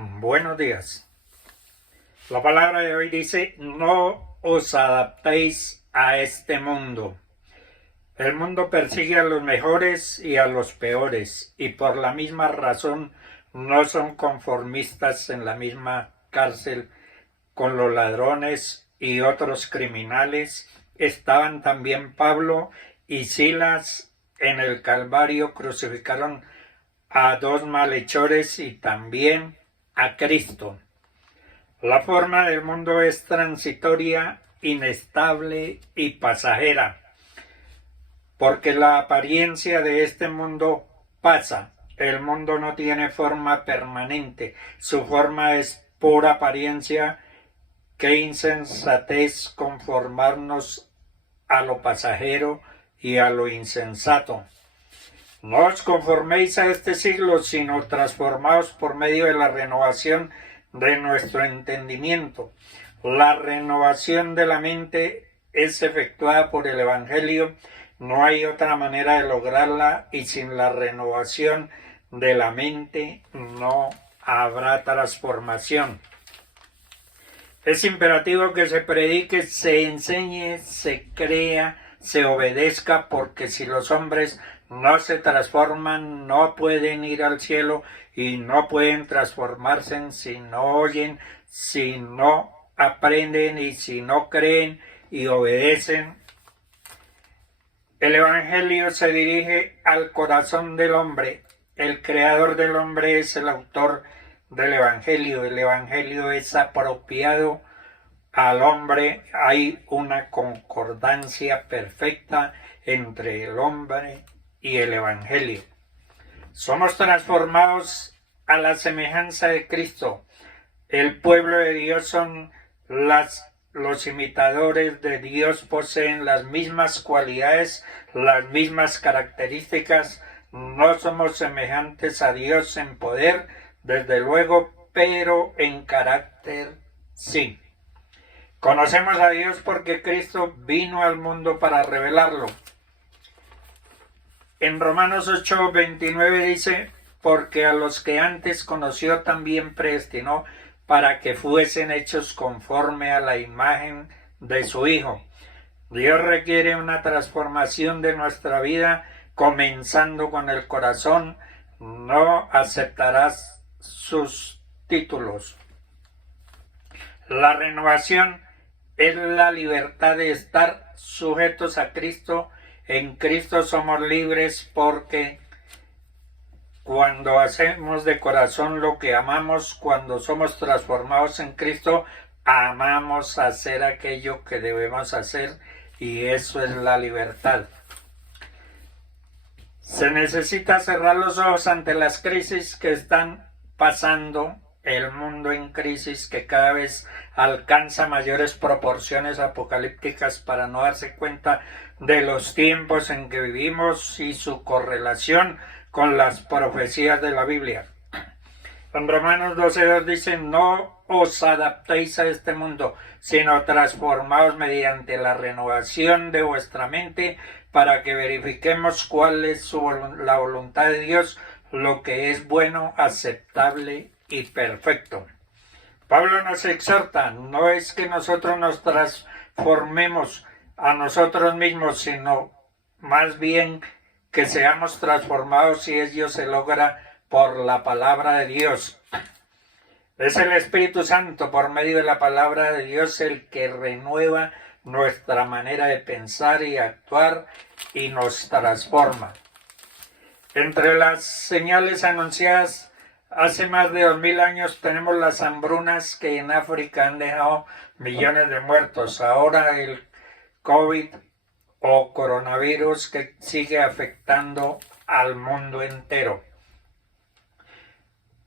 Buenos días. La palabra de hoy dice: no os adaptéis a este mundo. El mundo persigue a los mejores y a los peores, y por la misma razón no son conformistas en la misma cárcel con los ladrones y otros criminales. Estaban también Pablo y Silas en el Calvario, crucificaron a dos malhechores y también a Cristo. La forma del mundo es transitoria, inestable y pasajera, porque la apariencia de este mundo pasa. El mundo no tiene forma permanente, su forma es pura apariencia. Qué insensatez conformarnos a lo pasajero y a lo insensato. No os conforméis a este siglo, sino transformaos por medio de la renovación de nuestro entendimiento. La renovación de la mente es efectuada por el Evangelio. No hay otra manera de lograrla, y sin la renovación de la mente no habrá transformación. Es imperativo que se predique, se enseñe, se crea, se obedezca, porque si los hombres no se transforman, no pueden ir al cielo, y no pueden transformarse si no oyen, si no aprenden y si no creen y obedecen. El Evangelio se dirige al corazón del hombre. El creador del hombre es el autor del Evangelio. El Evangelio es apropiado al hombre. Hay una concordancia perfecta entre el hombre y el Evangelio. Somos transformados a la semejanza de Cristo. El pueblo de Dios son los imitadores de Dios, poseen las mismas cualidades, las mismas características. No somos semejantes a Dios en poder, desde luego, pero en carácter sí. Conocemos a Dios porque Cristo vino al mundo para revelarlo. En Romanos 8:29 dice: porque a los que antes conoció también predestinó para que fuesen hechos conforme a la imagen de su Hijo. Dios requiere una transformación de nuestra vida, comenzando con el corazón. No aceptarás sus títulos. La renovación es la libertad de estar sujetos a Cristo. En Cristo somos libres, porque cuando hacemos de corazón lo que amamos, cuando somos transformados en Cristo, amamos hacer aquello que debemos hacer, y eso es la libertad. Se necesita cerrar los ojos ante las crisis que están pasando, el mundo en crisis que cada vez alcanza mayores proporciones apocalípticas, para no darse cuenta de los tiempos en que vivimos y su correlación con las profecías de la Biblia. En Romanos 12:2 dice: no os adaptéis a este mundo, sino transformaos mediante la renovación de vuestra mente, para que verifiquemos cuál es la voluntad de Dios, lo que es bueno, aceptable y perfecto. Pablo nos exhorta: no es que nosotros nos transformemos a nosotros mismos, sino más bien que seamos transformados, y ello se logra por la palabra de Dios. Es el Espíritu Santo, por medio de la palabra de Dios, el que renueva nuestra manera de pensar y actuar y nos transforma. Entre las señales anunciadas hace más de 2000 años tenemos las hambrunas que en África han dejado millones de muertos. Ahora el COVID o coronavirus, que sigue afectando al mundo entero.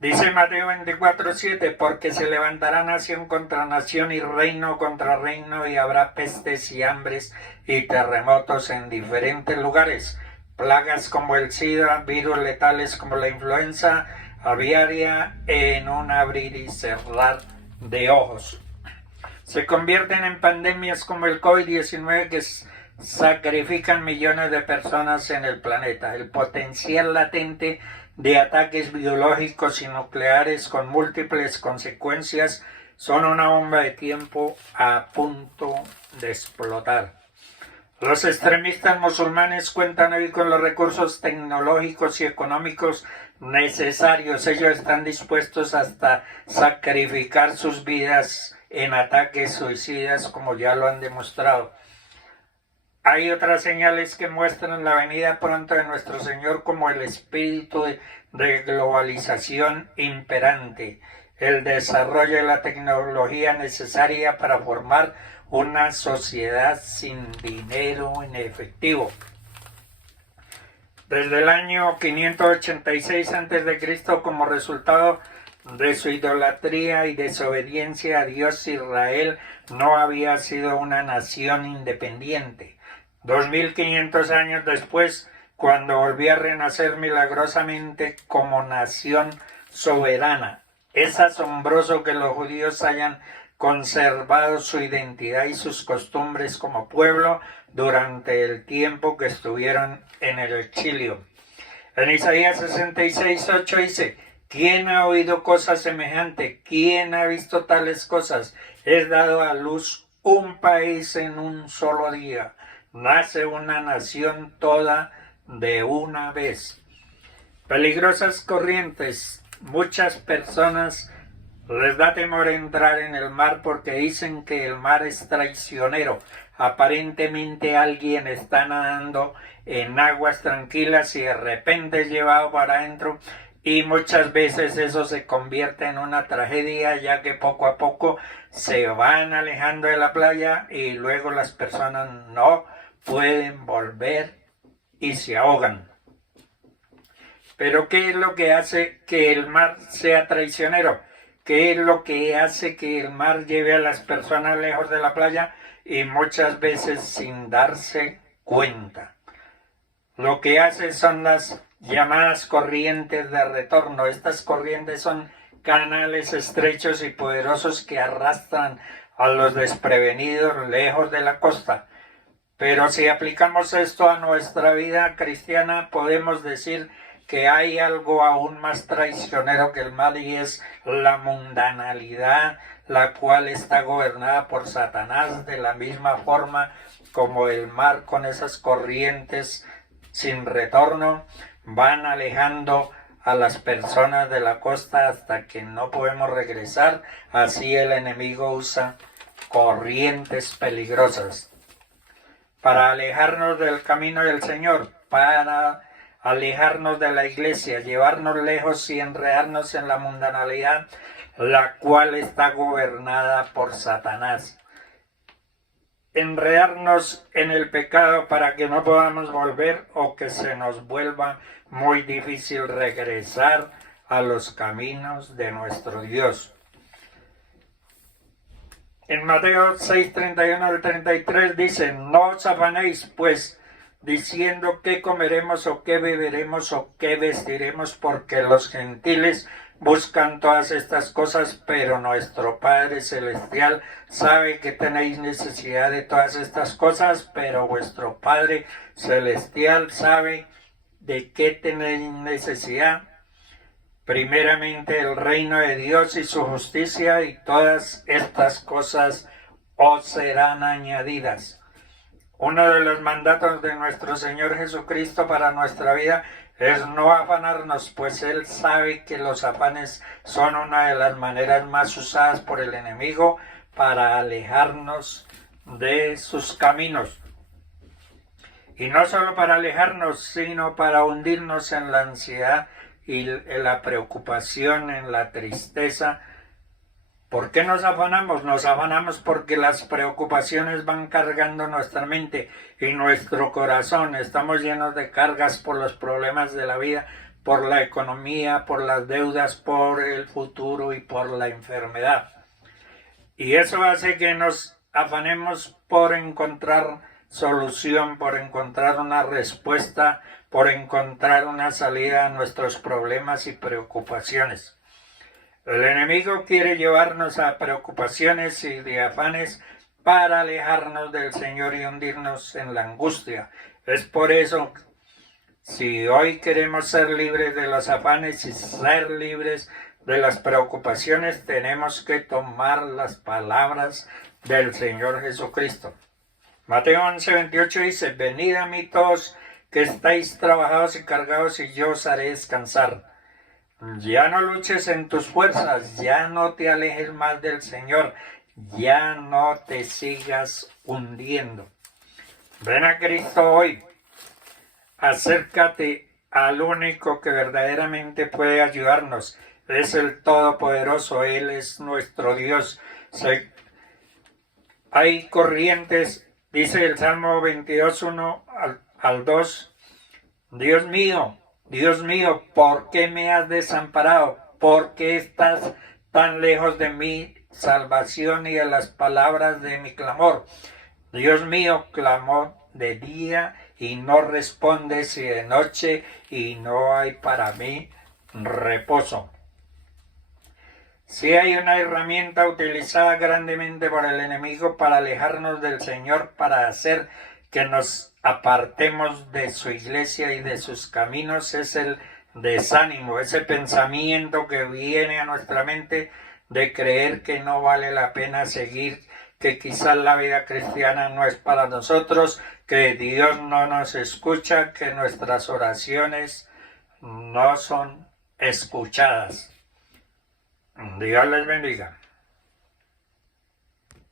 Dice Mateo 24:7: porque se levantará nación contra nación y reino contra reino, y habrá pestes y hambres y terremotos en diferentes lugares, plagas como el SIDA, virus letales como la influenza aviaria, en un abrir y cerrar de ojos. Se convierten en pandemias como el COVID-19, que sacrifican millones de personas en el planeta. El potencial latente de ataques biológicos y nucleares con múltiples consecuencias son una bomba de tiempo a punto de explotar. Los extremistas musulmanes cuentan hoy con los recursos tecnológicos y económicos necesarios. Ellos están dispuestos hasta sacrificar sus vidas en ataques suicidas, como ya lo han demostrado. Hay otras señales que muestran la venida pronto de nuestro Señor, como el espíritu de globalización imperante, el desarrollo de la tecnología necesaria para formar una sociedad sin dinero en efectivo. Desde el año 586 a.C., como resultado de su idolatría y desobediencia a Dios, Israel no había sido una nación independiente. 2500 años después, cuando volvió a renacer milagrosamente como nación soberana, es asombroso que los judíos hayan conservado su identidad y sus costumbres como pueblo durante el tiempo que estuvieron en el exilio. En Isaías 66:8 dice: ¿Quién ha oído cosas semejantes? ¿Quién ha visto tales cosas? Es dado a luz un país en un solo día. Nace una nación toda de una vez. Peligrosas corrientes. Muchas personas les da temor entrar en el mar porque dicen que el mar es traicionero. Aparentemente alguien está nadando en aguas tranquilas y de repente es llevado para adentro, y muchas veces eso se convierte en una tragedia, ya que poco a poco se van alejando de la playa y luego las personas no pueden volver y se ahogan. Pero ¿qué es lo que hace que el mar sea traicionero? ¿Qué es lo que hace que el mar lleve a las personas lejos de la playa y muchas veces sin darse cuenta? Lo que hace son las llamadas corrientes de retorno. Estas corrientes son canales estrechos y poderosos que arrastran a los desprevenidos lejos de la costa. Pero si aplicamos esto a nuestra vida cristiana, podemos decir que hay algo aún más traicionero que el mal, y es la mundanalidad, la cual está gobernada por Satanás, de la misma forma como el mar con esas corrientes sin retorno van alejando a las personas de la costa hasta que no podemos regresar. Así el enemigo usa corrientes peligrosas para alejarnos del camino del Señor, para alejarnos de la iglesia, llevarnos lejos y enredarnos en la mundanalidad, la cual está gobernada por Satanás. Enredarnos en el pecado para que no podamos volver o que se nos vuelva muy difícil regresar a los caminos de nuestro Dios. En Mateo 6:31 al 33 dice: no os afanéis, pues, diciendo qué comeremos o qué beberemos o qué vestiremos, porque los gentiles buscan todas estas cosas, pero nuestro Padre Celestial sabe que tenéis necesidad de todas estas cosas, pero vuestro Padre Celestial sabe de qué tenéis necesidad. Primeramente el reino de Dios y su justicia, y todas estas cosas os serán añadidas. Uno de los mandatos de nuestro Señor Jesucristo para nuestra vida es no afanarnos, pues Él sabe que los afanes son una de las maneras más usadas por el enemigo para alejarnos de sus caminos. Y no solo para alejarnos, sino para hundirnos en la ansiedad y en la preocupación, en la tristeza. ¿Por qué nos afanamos? Nos afanamos porque las preocupaciones van cargando nuestra mente y nuestro corazón. Estamos llenos de cargas por los problemas de la vida, por la economía, por las deudas, por el futuro y por la enfermedad. Y eso hace que nos afanemos por encontrar solución, por encontrar una respuesta, por encontrar una salida a nuestros problemas y preocupaciones. El enemigo quiere llevarnos a preocupaciones y de afanes para alejarnos del Señor y hundirnos en la angustia. Es por eso, Si hoy queremos ser libres de los afanes y ser libres de las preocupaciones, tenemos que tomar las palabras del Señor Jesucristo. Mateo 11:28 dice: venid a mí todos que estáis trabajados y cargados, y yo os haré descansar. Ya no luches en tus fuerzas, ya no te alejes más del Señor, ya no te sigas hundiendo. Ven a Cristo hoy, acércate al único que verdaderamente puede ayudarnos. Es el Todopoderoso, Él es nuestro Dios. Hay corrientes, dice el Salmo 22:1 al 2, Dios mío, ¿por qué me has desamparado? ¿Por qué estás tan lejos de mi salvación y de las palabras de mi clamor? Dios mío, clamó de día y no respondes, y de noche y no hay para mí reposo. Si hay una herramienta utilizada grandemente por el enemigo para alejarnos del Señor, para hacer que nos apartemos de su iglesia y de sus caminos, es el desánimo, ese pensamiento que viene a nuestra mente de creer que no vale la pena seguir, que quizás la vida cristiana no es para nosotros, que Dios no nos escucha, que nuestras oraciones no son escuchadas. Dios les bendiga.